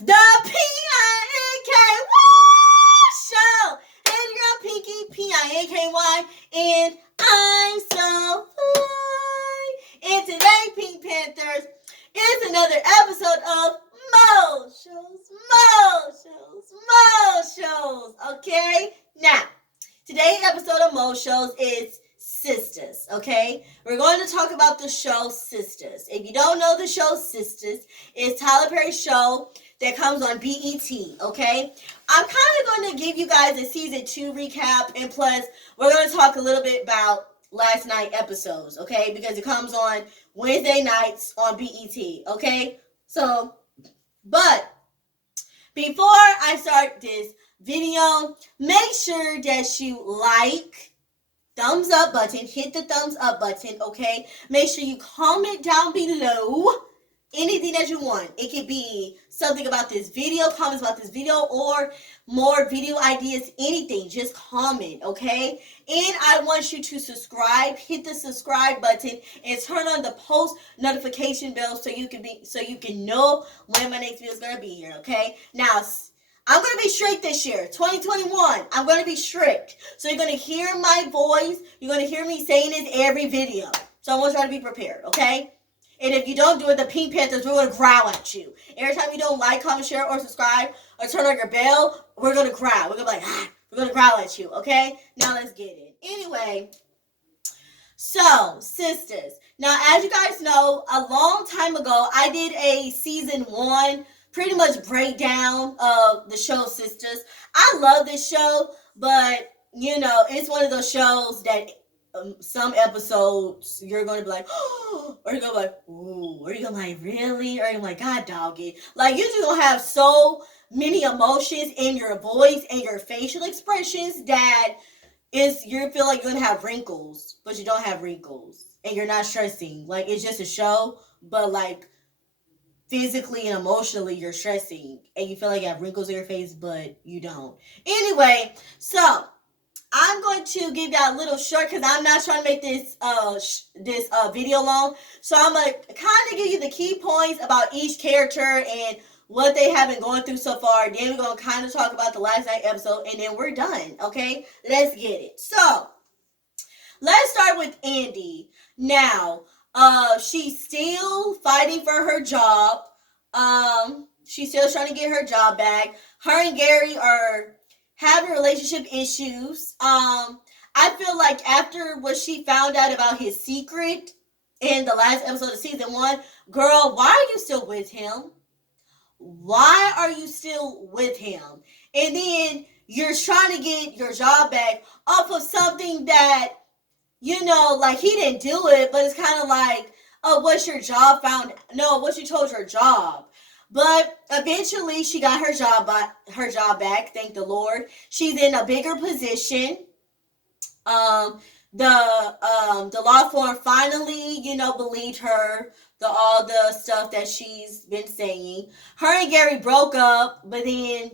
The P-I-N-K-Y show. And your Pinky, P-I-N-K-Y, and I'm so fly. And today, Pink Panthers, it's another episode of Mo Shows. Okay? Now, today's episode of Mo Shows is Sistas, okay? We're going to talk about the show Sistas. If you don't know the show Sistas, it's Tyler Perry's show that comes on BET, okay? I'm kind of going to give you guys a season 2 recap, and plus, we're going to talk a little bit about last night episodes, okay? Because it comes on Wednesday nights on BET, okay? So, but before I start this video, make sure that you like, thumbs up button, hit the thumbs up button, okay? Make sure you comment down below anything that you want. It could be something about this video, comments about this video, or more video ideas, anything. Just comment, okay? And I want you to subscribe, hit the subscribe button, and turn on the post notification bell so you can know when my next video is gonna be here, okay? Now, I'm going to be strict this year, 2021. I'm going to be strict. So you're going to hear my voice. You're going to hear me saying this every video. So I want you to be prepared, okay? And if you don't do it, the Pink Panthers, we're going to growl at you. Every time you don't like, comment, share, or subscribe, or turn on your bell, we're going to growl. We're going to be like, we're going to growl at you, okay? Now let's get it. Anyway, so, Sisters. Now, as you guys know, a long time ago, I did a season 1 pretty much breakdown of the show Sistas. I love this show, but you know, it's one of those shows that some episodes you're going to be like, oh, or you're going to be like, ooh, or you're going to be like, really? Or you're like, God dog it. Like, you're just going to have so many emotions in your voice and your facial expressions that you feel like you're going to have wrinkles, but you don't have wrinkles. And you're not stressing. Like, it's just a show, but like, physically and emotionally you're stressing and you feel like you have wrinkles in your face, but you don't. Anyway, so I'm going to give y'all a little short because I'm not trying to make this video long. So I'm going to kind of give you the key points about each character and what they have been going through so far. Then we're going to kind of talk about the last night episode, and then we're done, okay? Let's get it. So let's start with Andy. Now, she's still fighting for her job. She's still trying to get her job back. Her and Gary are having relationship issues. I feel like after what she found out about his secret in the last episode of season 1, girl, why are you still with him? Why are you still with him? And then you're trying to get your job back off of something that, you know, like, he didn't do it, but it's kind of like, oh, what's your job found? No, what you told your job. But eventually, she got her job back, thank the Lord. She's in a bigger position. The law firm finally, you know, believed her, all the stuff that she's been saying. Her and Gary broke up, but then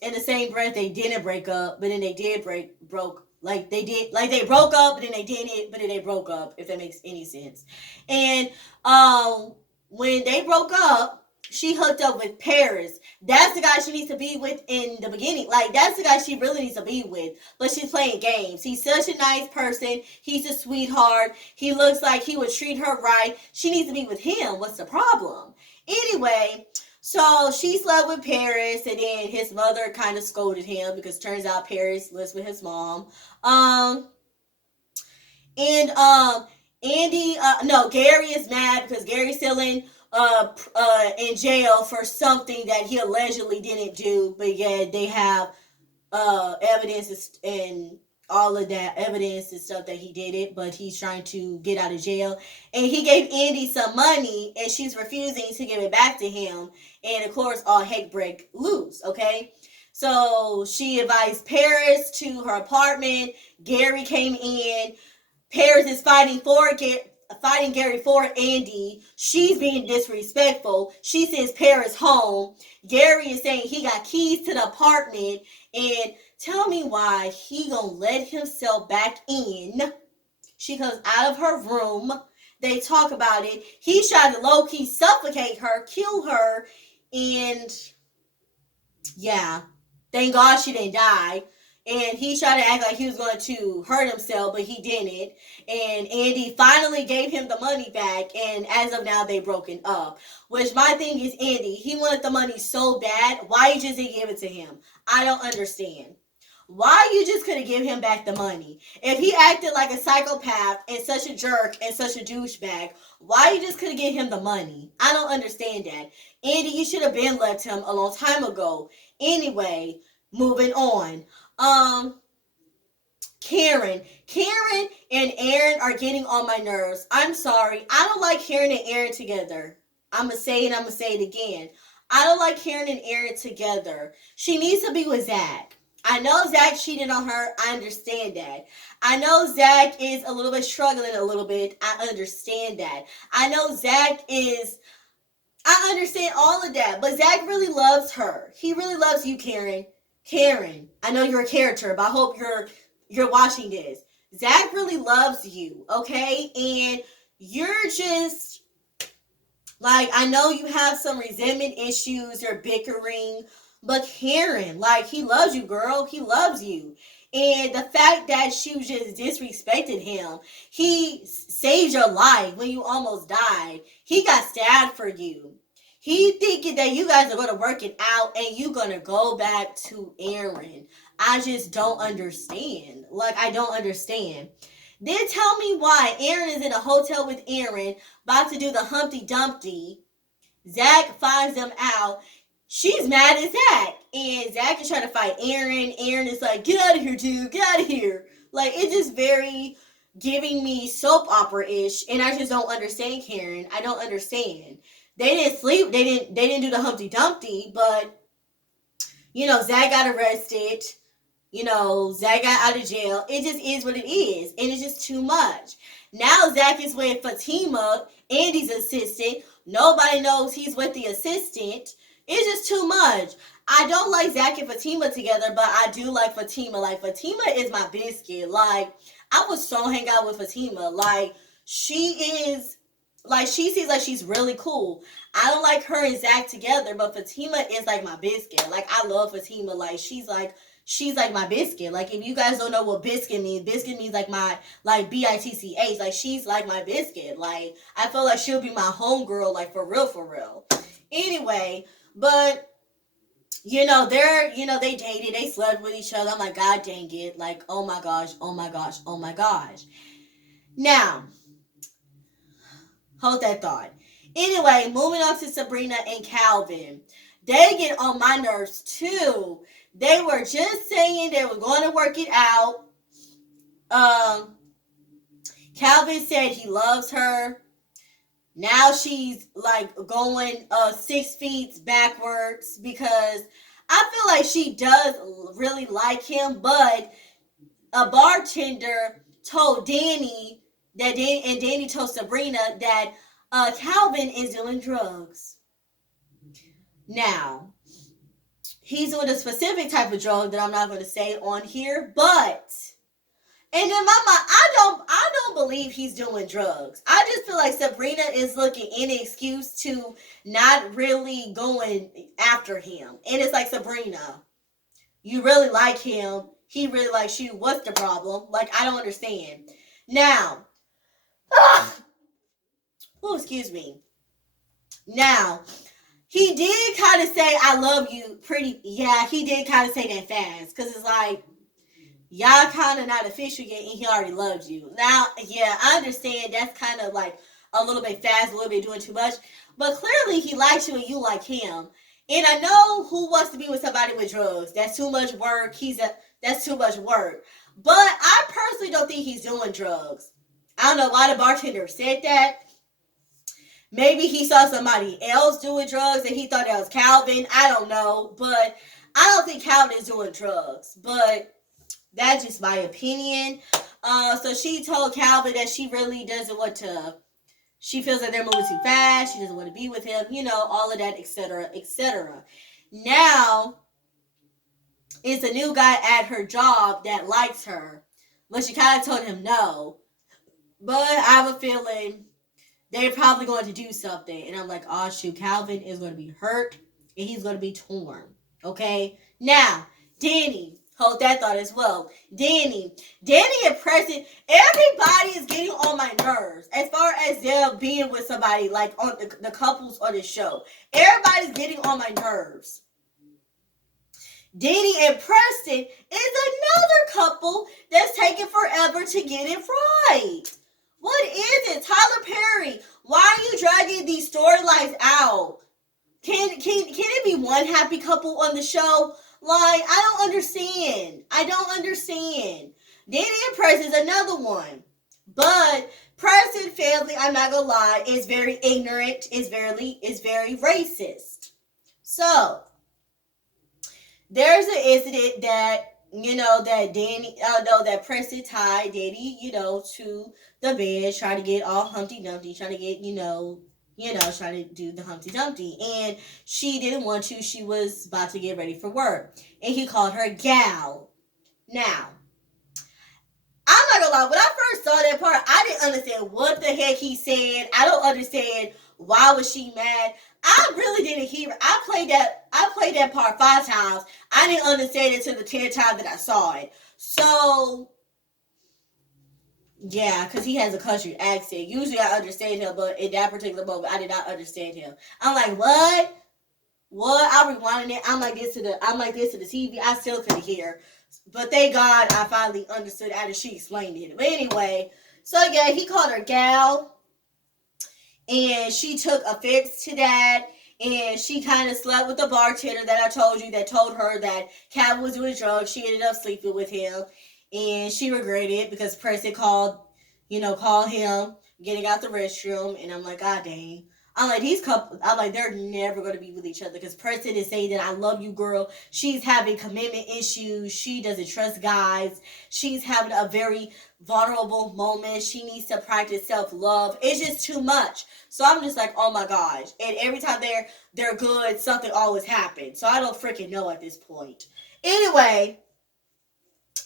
in the same breath, they didn't break up, but then they did broke. Like they broke up, but then they didn't, but then they broke up, if that makes any sense. And when they broke up, she hooked up with Paris. That's the guy she needs to be with in the beginning. Like, that's the guy she really needs to be with. But she's playing games. He's such a nice person. He's a sweetheart. He looks like he would treat her right. She needs to be with him. What's the problem? Anyway, so she slept with Paris, and then his mother kind of scolded him because turns out Paris lives with his mom. Gary is mad because Gary's still in jail for something that he allegedly didn't do, but yeah, they have evidence and all of that evidence and stuff that he did it, but he's trying to get out of jail. And he gave Andy some money, and she's refusing to give it back to him. And of course, all heck break loose, okay? So she advised Paris to her apartment. Gary came in. Paris is fighting Gary for Andy. She's being disrespectful. She sends Paris home. Gary is saying he got keys to the apartment, and tell me why he gonna let himself back in. She comes out of her room. They talk about it. He tried to low-key suffocate her, kill her, and Yeah. Thank God she didn't die. And he tried to act like he was going to hurt himself, but he didn't. And Andy finally gave him the money back, and as of now, they broken up. Which my thing is, Andy, he wanted the money so bad. Why you just didn't give it to him? I don't understand. Why you just couldn't give him back the money? If he acted like a psychopath and such a jerk and such a douchebag, why you just couldn't give him the money? I don't understand that. Andy, you should have been left him a long time ago. Anyway, moving on. Um, Karen and Aaron are getting on my nerves. I'm sorry. I don't like Karen and Aaron together. I'ma say it, I'ma say it again. I don't like Karen and Aaron together. She needs to be with Zach. I know Zach cheated on her. I understand that. I know Zach is a little bit struggling a little bit. I understand that. I know Zach is I understand all of that, but Zach really loves her. He really loves you, Karen. Karen, I know you're a character, but I hope you're watching this. Zach really loves you, okay? And you're just like, I know you have some resentment issues, you're bickering, but Karen, like, he loves you, girl. He loves you. And the fact that she just disrespected him, he saved your life when you almost died. He got stabbed for you. He thinking that you guys are going to work it out and you going to go back to Aaron. I just don't understand. Like, I don't understand. Then tell me why Aaron is in a hotel with Aaron, about to do the Humpty Dumpty. Zach finds them out. She's mad at Zach. And Zach is trying to fight Aaron. Aaron is like, get out of here, dude. Get out of here. Like, it's just very giving me soap opera-ish. And I just don't understand, Karen. I don't understand. They didn't sleep. They didn't do the Humpty Dumpty. But, Zach got arrested. Zach got out of jail. It just is what it is. And it's just too much. Now Zach is with Fatima, Andy's assistant. Nobody knows he's with the assistant. It's just too much. I don't like Zach and Fatima together, but I do like Fatima. Like, Fatima is my biscuit. Like, I would so hang out with Fatima. Like, she seems like she's really cool. I don't like her and Zach together, but Fatima is like my biscuit. Like, I love Fatima. Like, she's like my biscuit. Like, if you guys don't know what biscuit means like my, like, BITCH. Like, she's like my biscuit. Like, I feel like she'll be my homegirl, like, for real, for real. Anyway, but, they dated, they slept with each other. I'm like, God dang it. Like, oh my gosh, oh my gosh, oh my gosh. Now, hold that thought. Anyway, moving on to Sabrina and Calvin. They get on my nerves too. They were just saying they were going to work it out. Calvin said he loves her. Now she's like going 6 feet backwards because I feel like she does really like him, but a bartender told Danny and Danny told Sabrina that Calvin is doing drugs. Now, he's doing a specific type of drug that I'm not going to say on here, but and in my mind, I don't believe he's doing drugs. I just feel like Sabrina is looking any excuse to not really going after him. And it's like, Sabrina, you really like him. He really likes you. What's the problem? Like, I don't understand. Now, excuse me. Now, he did kind of say, I love you he did kind of say that fast. Because it's like, y'all kind of not official yet and he already loves you. Now, yeah, I understand that's kind of like a little bit fast, a little bit doing too much. But clearly he likes you and you like him. And I know who wants to be with somebody with drugs. That's too much work. That's too much work. But I personally don't think he's doing drugs. I don't know why the bartender said that. Maybe he saw somebody else doing drugs and he thought that was Calvin. I don't know. But I don't think Calvin is doing drugs. But that's just my opinion. So she told Calvin that she really doesn't want to. She feels like they're moving too fast. She doesn't want to be with him. All of that, etc., etc. Now, it's a new guy at her job that likes her. But she kind of told him no. But I have a feeling they're probably going to do something. And I'm like, oh shoot, Calvin is going to be hurt. And he's going to be torn. Okay? Now, Danny, hold that thought as well. Danny and Preston, everybody is getting on my nerves as far as them being with somebody like on the couples on the show. Everybody's getting on my nerves. Danny and Preston is another couple that's taking forever to get it right. What is it? Tyler Perry, why are you dragging these storylines out? Can it be one happy couple on the show? Like, I don't understand. Danny and Preston is another one. But Preston family, I'm not gonna lie, is very ignorant, is very racist. So there's an incident that that Preston tied Danny, to the bed, trying to get all Humpty Dumpty, trying to get, trying to do the Humpty Dumpty. And she didn't want to. She was about to get ready for work. And he called her gal. Now, I'm not gonna lie, when I first saw that part, I didn't understand what the heck he said. I don't understand why was she mad. I really didn't hear it. I played that part 5 times. I didn't understand it until the 10th time that I saw it. So yeah, because he has a country accent. Usually I understand him, but in that particular moment, I did not understand him. I'm like, what? I rewinded it. I'm like this to the TV. I still couldn't hear. But thank God I finally understood after she explained it. But anyway, so yeah, he called her gal. And she took offense to that. And she kind of slept with the bartender that I told you that told her that Calvin was doing drugs. She ended up sleeping with him. And she regretted it because Preston called him getting out the restroom. And I'm like, God dang. I'm like, these couples, they're never going to be with each other because Preston is saying that I love you, girl. She's having commitment issues. She doesn't trust guys. She's having a very vulnerable moment. She needs to practice self-love. It's just too much. So I'm just like, oh my gosh. And every time they're good, something always happens. So I don't freaking know at this point. Anyway,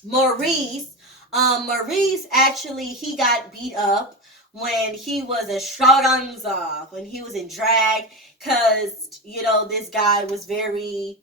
Maurice actually, he got beat up when he was a extravaganza, when he was in drag, because, this guy was very,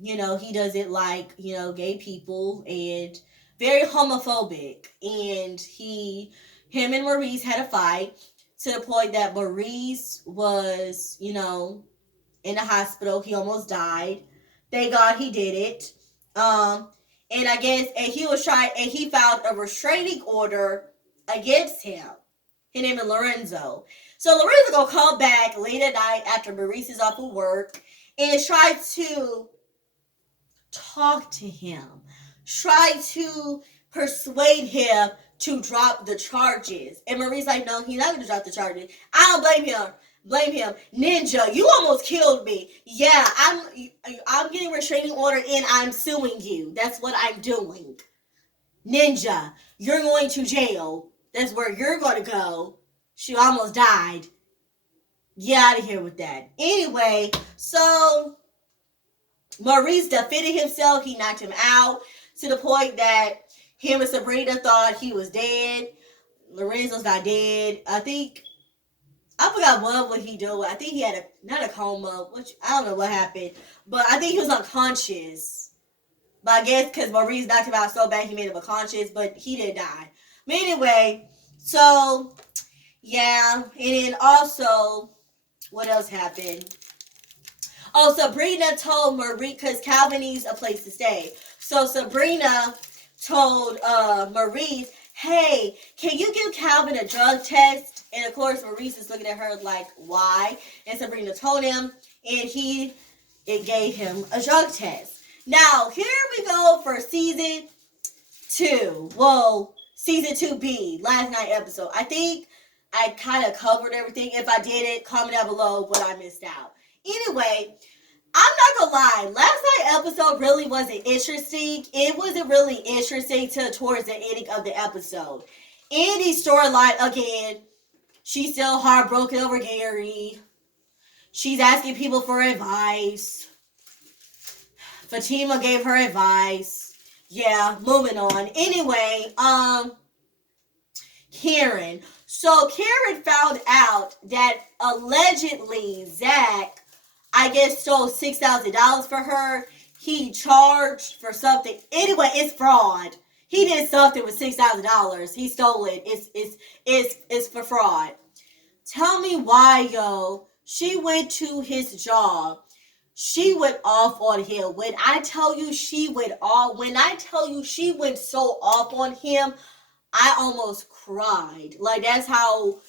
he doesn't like, gay people and very homophobic. And him and Maurice had a fight to the point that Maurice was, in the hospital. He almost died. Thank God he did it. And I guess, and he filed a restraining order against him. His name is Lorenzo. So Lorenzo gonna come back late at night after Maurice is off of work and try to talk to him. Try to persuade him to drop the charges. And Maurice's like, no, he's not gonna drop the charges. I don't blame him. Ninja, you almost killed me. Yeah, I'm getting a restraining order and I'm suing you. That's what I'm doing. Ninja, you're going to jail. That's where you're going to go. She almost died. Get out of here with that. Anyway, so Maurice defended himself. He knocked him out to the point that him and Sabrina thought he was dead. Lorenzo's not dead. I forgot what he do. I think he had not a coma, which I don't know what happened. But I think he was unconscious. But I guess because Maurice knocked him out so bad, he made him unconscious. But he didn't die. But anyway, so, yeah. And then also, what else happened? Oh, Sabrina told Maurice, because Calvin needs a place to stay. So Sabrina told Maurice, hey, can you give Calvin a drug test? And of course, Maurice is looking at her like, why? And Sabrina told him, and it gave him a drug test. Now, here we go for season 2. Well, season 2B, last night episode. I think I kind of covered everything. If I didn't, comment down below what I missed out. Anyway, I'm not gonna lie. Last night episode really wasn't interesting. It wasn't really interesting towards the ending of the episode. Andy's storyline, again, she's still heartbroken over Gary. She's asking people for advice. Fatima gave her advice. Yeah, moving on. Anyway, Karen. So Karen found out that allegedly Zach I guess stole $6,000 for her. He charged for something. Anyway, it's fraud. He did something with $6,000. He stole it. It's for fraud. Tell me why, yo. She went to his job. She went off on him. When I tell you she went off, when I tell you she went so off on him, I almost cried. Like that's how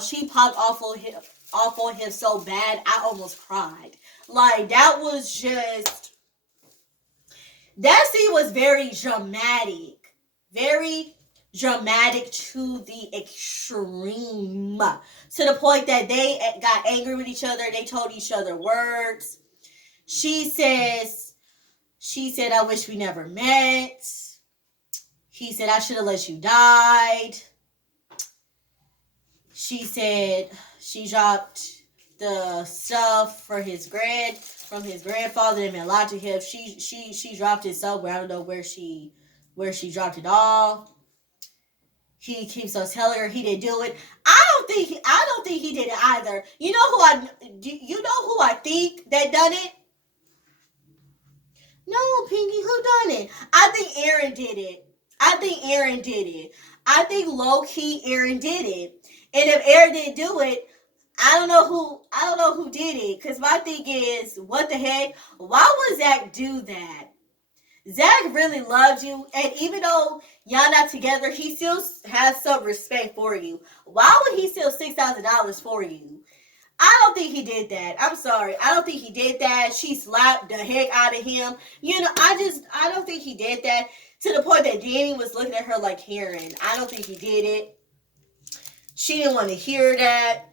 she popped off on him so bad. I almost cried. Like that scene was very dramatic. Very dramatic to the extreme. To the point that they got angry with each other. They told each other words. She said, I wish we never met. He said, I should have let you die. She said she dropped the stuff from his grandfather and allowed to him. She dropped it somewhere. I don't know where she dropped it off. He keeps on telling her he didn't do it. I don't think he did it either. You know who I think that done it? No, Pinky, who done it? I think Aaron did it. I think low key Aaron did it. And if Aaron didn't do it, I don't know who did it. Cause my thing is, what the heck? Why would Zach do that? Zach really loves you, and even though y'all not together, he still has some respect for you. Why would he steal $6,000 for you? I don't think he did that. I'm sorry. I don't think he did that. She slapped the heck out of him. I don't think he did that. To the point that Danny was looking at her like Karen. I don't think he did it. She didn't want to hear that.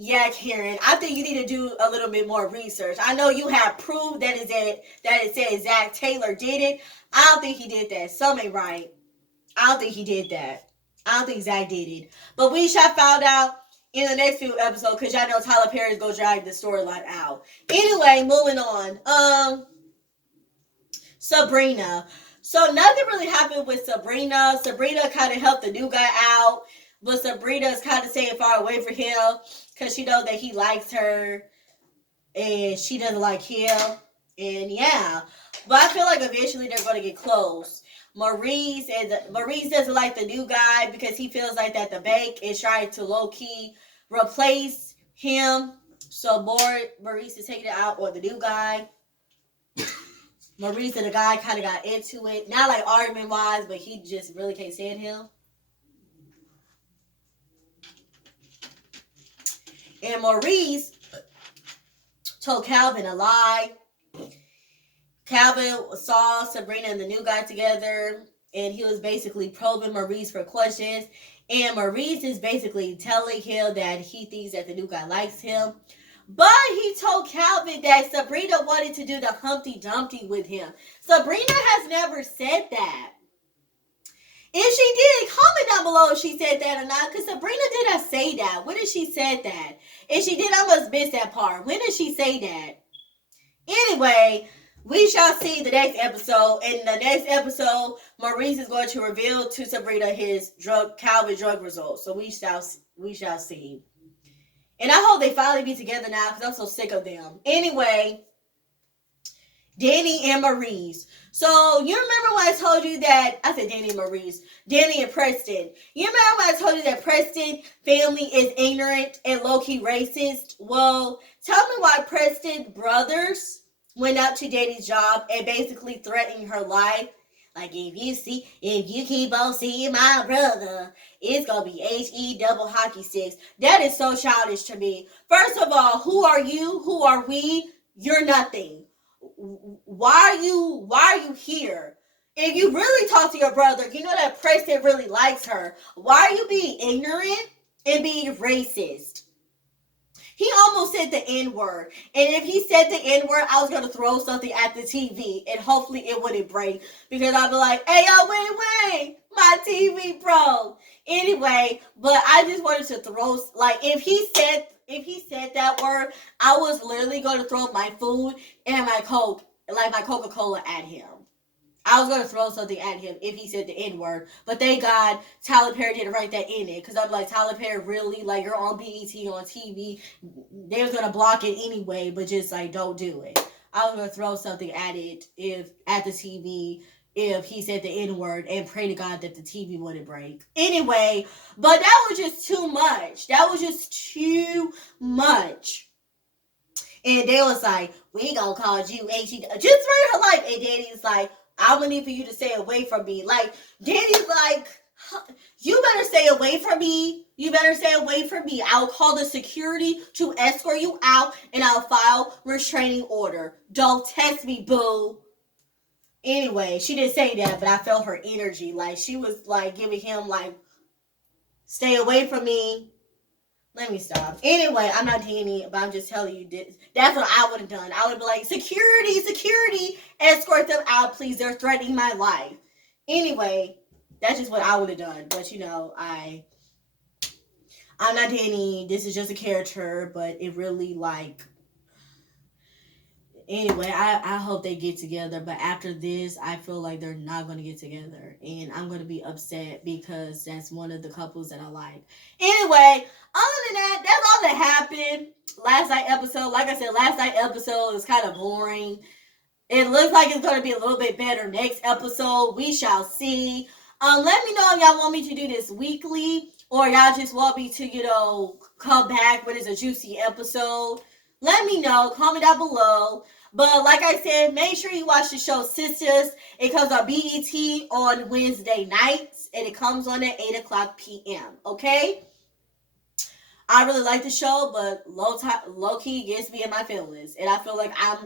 Yeah, Karen, I think you need to do a little bit more research. I know you have proved that it says Zach Taylor did it. I don't think he did that. Some ain't right. I don't think he did that. I don't think Zach did it. But we shall find out in the next few episodes because y'all know Tyler Perry's gonna drag the storyline out. Anyway, moving on. Sabrina. So nothing really happened with Sabrina. Sabrina kind of helped the new guy out. But Sabrina's kind of staying far away from him because she knows that he likes her and she doesn't like him. And yeah. But I feel like eventually they're going to get close. Maurice doesn't like the new guy because he feels like that the bank is trying to low-key replace him. So Maurice is taking it out on the new guy. Maurice and the guy kind of got into it. Not like argument-wise, but he just really can't stand him. And Maurice told Calvin a lie. Calvin saw Sabrina and the new guy together, and he was basically probing Maurice for questions. And Maurice is basically telling him that he thinks that the new guy likes him. But he told Calvin that Sabrina wanted to do the Humpty Dumpty with him. Sabrina has never said that. If she did, comment down below if she said that or not. Because Sabrina did not say that. When did she say that? If she did, I must miss that part. When did she say that? Anyway, we shall see the next episode. In the next episode, Maurice is going to reveal to Sabrina his Calvin drug results. So we shall see. And I hope they finally be together now because I'm so sick of them. Anyway, Danny and Maurice. So, you remember when I told you that, I said Danny and Maurice, Danny and Preston. You remember when I told you that Preston family is ignorant and low-key racist? Well, tell me why Preston brothers went out to Danny's job and basically threatened her life. Like, if you keep on seeing my brother, it's going to be H-E double hockey sticks. That is so childish to me. First of all, who are you? Who are we? You're nothing. Why are you here? If you really talk to your brother, you know that Preston really likes her. Why are you being ignorant and being racist? He almost said the N-word. And if he said the N-word, I was going to throw something at the TV. And hopefully it wouldn't break. Because I'd be like, hey, yo, wait. My TV broke. Anyway, but I just wanted to throw, like, if he said that word, I was literally going to throw my food and my Coke, like my Coca-Cola at him. I was going to throw something at him if he said the N-word. But thank God Tyler Perry didn't write that in it. Because I'm like, Tyler Perry, really? Like, you're on BET, on TV. They was going to block it anyway, but just, like, don't do it. I was going to throw something at it at the TV if he said the N-word and pray to God that the TV wouldn't break. Anyway, but that was just too much. That was just too much. And they was like, we gonna call you H-E. Just for her life. And Danny's like, I would need for you to stay away from me. Like, Danny's like, you better stay away from me. You better stay away from me. I'll call the security to escort you out and I'll file restraining order. Don't test me, boo. Anyway, she didn't say that, but I felt her energy. Like, she was like giving him like, stay away from me. Let me stop. Anyway, I'm not Danny, but I'm just telling you this. That's what I would have done. I would be like, security, escort them out, please. They're threatening my life. Anyway, that's just what I would have done. But you know, I'm not Danny. This is just a character, but it really like. Anyway, I hope they get together, but after this, I feel like they're not going to get together, and I'm going to be upset because that's one of the couples that I like. Anyway, other than that, that's all that happened last night episode. Like I said, last night episode is kind of boring. It looks like it's going to be a little bit better next episode. We shall see. Let me know if y'all want me to do this weekly, or y'all just want me to, come back when it's a juicy episode. Let me know. Comment down below. But like I said, make sure you watch the show Sistas. It comes on BET on Wednesday nights, and it comes on at 8 o'clock p.m., okay? I really like the show, but low-key gets me in my feelings. And I feel like I'm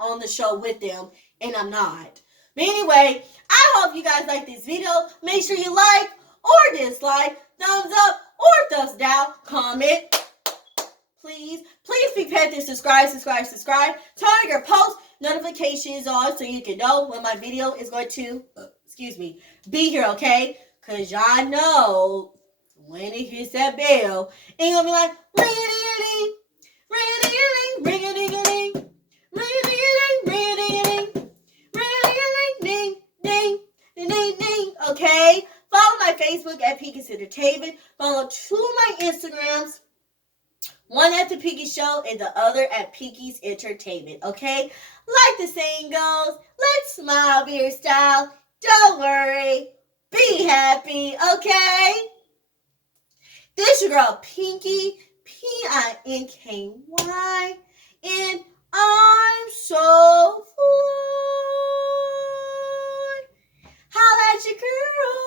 on the show with them, and I'm not. But anyway, I hope you guys like this video. Make sure you like or dislike, thumbs up or thumbs down, comment. Please be prepared to subscribe. Turn your post notifications on so you can know when my video is going to, be here, okay? Because y'all know when it hits that bell, it's going to be like, ring-a-ding-a-ding, ring-a-ding-a-ding, ring-a-ding-a-ding, ring-a-ding-a-ding, ring-a-ding-a-ding, ring-a-ding-a-ding, ding, ding, ding, okay? Follow my Facebook at Peaky's Entertainment. Follow two of my Instagrams. One at The Peaky Show and the other at Peaky's Entertainment, okay? Like the saying goes, let's smile, beer style. Don't worry. Be happy, okay? This your girl, Pinky, Pinky, and I'm so full. Holla at your girl.